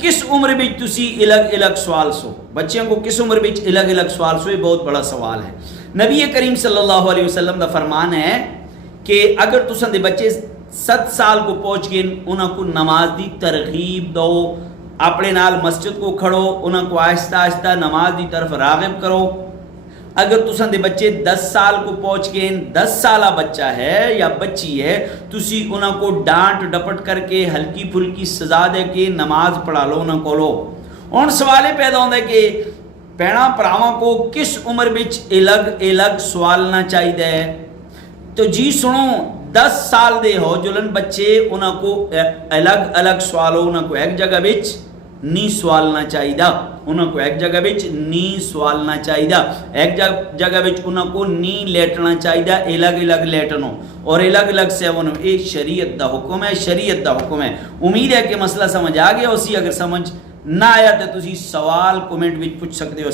किस उम्र में तुसी अलग अलग सवाल सो, बच्चों को किस उम्र में अलग अलग सवाल सो, ये बहुत बड़ा सवाल है। नबी करीम सल्लल्लाहु अलैहि वसल्लम का फरमान है कि अगर तुसां दे बच्चे 7 साल को पहुंच गए, उनको नमाज की तरगीब दो, अपने नाल मस्जिद को खड़ो, उनको आहिस्ता आहिस्ता नमाज की तरफ रागिब करो। अगर तुसां दे बच्चे 10 साल को पहुंच गए, 10 साला बच्चा है या बच्ची है, तुसी उनको डांट डपट करके हल्की फुल्की सजा दे के नमाज पढ़ा लो उन्होंने को। हुण सवाल पैदा होता है कि भैणा भरावां को किस उम्र में अलग अलग सवालना चाहिए। तो जी सुनो, 10 साल दे हो जुलन बच्चे उनको अलग अलग सवालो, उनको एक जगह बिच नहीं सवालना चाहिए, उनको एक जगह बिच नहीं सवालना चाहिए, एक जगह बिच उनको नहीं लेटना चाहिए, अलग अलग लेटनो और अलग अलग सेवनो। ये शरीयत दा हुक्म है, शरीयत दा हुक्म है। उम्मीद है कि मसला समझ आ गया। उसी अगर समझ ना आया तो तुसी सवाल कमेंट विच पूछ सकते हो।